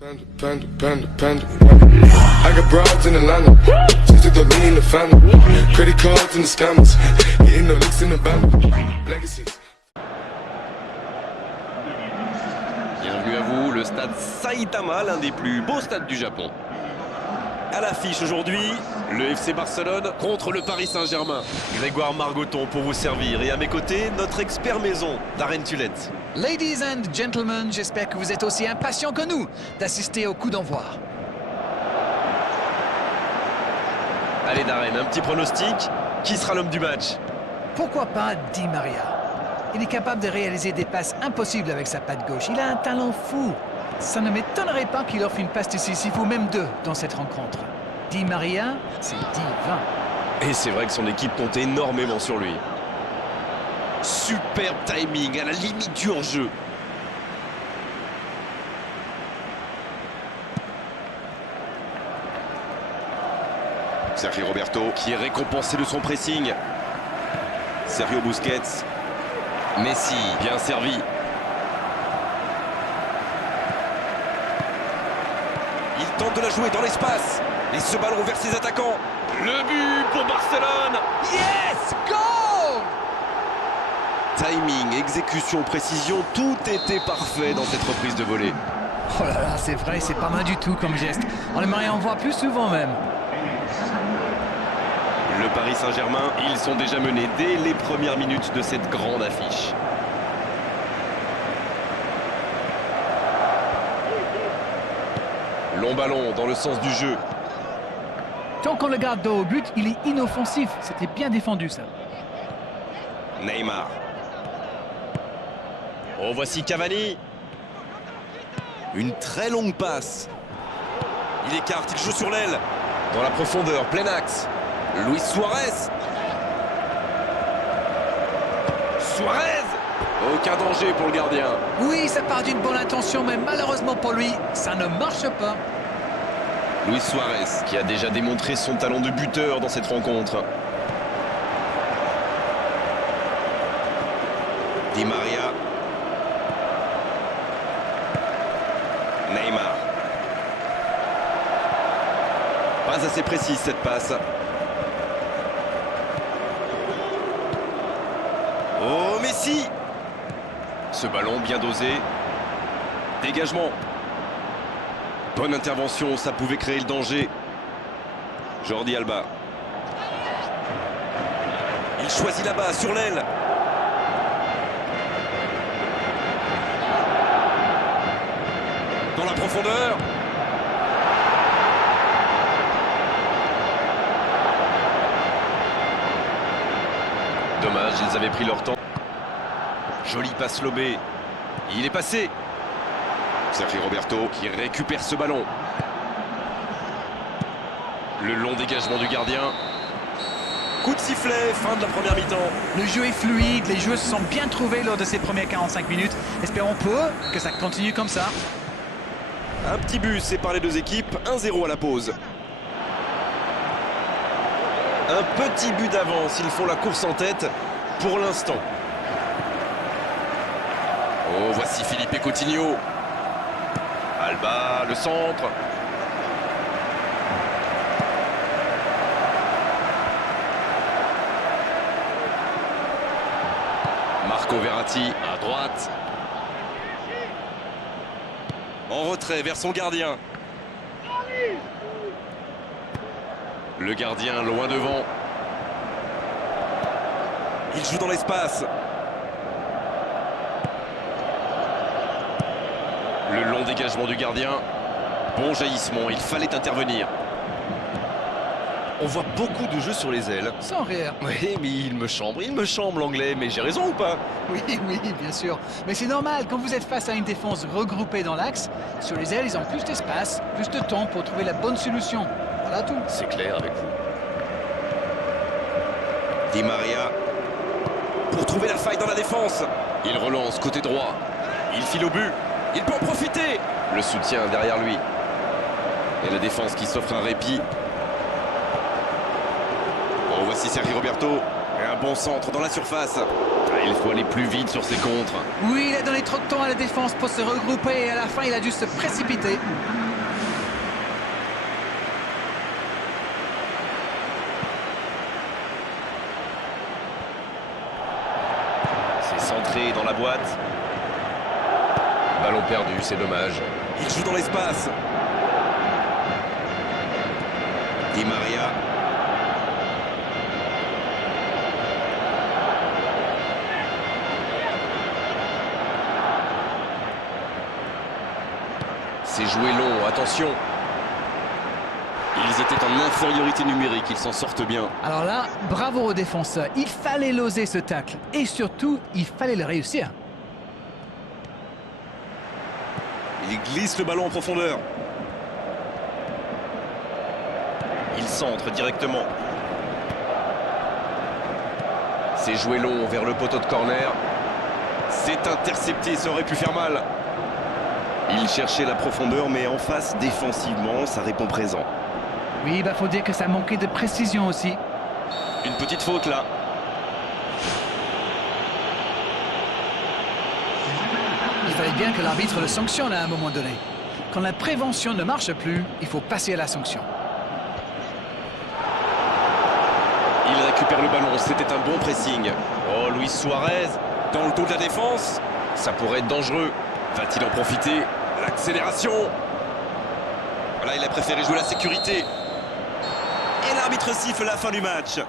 Panda, panda, panda, panda. I got broads in Atlanta. Just took the lean in the family. Credit cards and the scammers. Getting no licks in the band. Legacies. Bienvenue à vous, le stade Saitama, l'un des plus beaux stades du Japon. À l'affiche aujourd'hui, le FC Barcelone contre le Paris Saint-Germain. Grégoire Margoton pour vous servir et à mes côtés, notre expert maison, Darren Tulette. Ladies and gentlemen, j'espère que vous êtes aussi impatients que nous d'assister au coup d'envoi. Allez Darren, un petit pronostic. Qui sera l'homme du match? Pourquoi pas Di Maria? Il est capable de réaliser des passes impossibles avec sa patte gauche. Il a un talent fou. Ça ne m'étonnerait pas qu'il offre une passe décisive ou même deux dans cette rencontre. Di Maria, c'est divin. Et c'est vrai que son équipe compte énormément sur lui. Superbe timing, à la limite du hors-jeu. Sergio Roberto qui est récompensé de son pressing. Sergio Busquets. Messi, bien servi. Il tente de la jouer dans l'espace. Et ce ballon vers ses attaquants. Le but pour Barcelone. Yes! Goal! Timing, exécution, précision, tout était parfait dans cette reprise de volée. Oh là là, c'est vrai, c'est pas mal du tout comme geste. On aimerait en voir plus souvent même. Le Paris Saint-Germain, ils sont déjà menés dès les premières minutes de cette grande affiche. Long ballon dans le sens du jeu. Tant qu'on le garde dos au but, il est inoffensif. C'était bien défendu, ça. Neymar. Oh, voici Cavani. Une très longue passe. Il écarte, il joue sur l'aile. Dans la profondeur, plein axe. Luis Suarez. Suarez. Aucun danger pour le gardien. Oui, ça part d'une bonne intention, mais malheureusement pour lui, ça ne marche pas. Luis Suarez qui a déjà démontré son talent de buteur dans cette rencontre. Di Maria. Neymar. Pas assez précise cette passe. Oh, Messi! Ce ballon bien dosé. Dégagement. Bonne intervention, ça pouvait créer le danger. Jordi Alba. Il choisit là-bas, sur l'aile. Dans la profondeur. Dommage, ils avaient pris leur temps. Jolie passe lobée. Il est passé. Sergio Roberto qui récupère ce ballon. Le long dégagement du gardien. Coup de sifflet, fin de la première mi-temps. Le jeu est fluide, les joueurs se sont bien trouvés lors de ces premières 45 minutes. Espérons pour eux que ça continue comme ça. Un petit but sépare les deux équipes, 1-0 à la pause. Un petit but d'avance, ils font la course en tête pour l'instant. Oh, voici Philippe Coutinho. Alba, le centre. Marco Verratti à droite. En retrait vers son gardien. Le gardien loin devant. Il joue dans l'espace. Le long dégagement du gardien. Bon jaillissement, il fallait intervenir. On voit beaucoup de jeux sur les ailes. Sans rire. Oui, mais il me chambre l'anglais. Mais j'ai raison ou pas? Oui, oui, bien sûr. Mais c'est normal, quand vous êtes face à une défense regroupée dans l'axe, sur les ailes, ils ont plus d'espace, plus de temps pour trouver la bonne solution. Voilà tout. C'est clair avec vous. Di Maria. Pour trouver la faille dans la défense. Il relance côté droit. Il file au but. Il peut en profiter. Le soutien derrière lui. Et la défense qui s'offre un répit. Oh, voici Sergio Roberto. Et un bon centre dans la surface. Ah, il faut aller plus vite sur ses contres. Oui, il a donné trop de temps à la défense pour se regrouper et à la fin, il a dû se précipiter. C'est centré dans la boîte. Ballon perdu, c'est dommage. Il joue dans l'espace. Di Maria. C'est joué long, attention. Ils étaient en infériorité numérique, ils s'en sortent bien. Alors là, bravo aux défenseurs. Il fallait l'oser ce tacle. Et surtout, il fallait le réussir. Il glisse le ballon en profondeur. Il centre directement. C'est joué long vers le poteau de corner. C'est intercepté, ça aurait pu faire mal. Il cherchait la profondeur, mais en face, défensivement, ça répond présent. Oui, faut dire que ça manquait de précision aussi. Une petite faute là. Il fallait bien que l'arbitre le sanctionne à un moment donné. Quand la prévention ne marche plus, il faut passer à la sanction. Il récupère le ballon, c'était un bon pressing. Oh, Luis Suarez, dans le dos de la défense. Ça pourrait être dangereux. Va-t-il en profiter? L'accélération. Voilà, il a préféré jouer la sécurité. Et l'arbitre siffle la fin du match.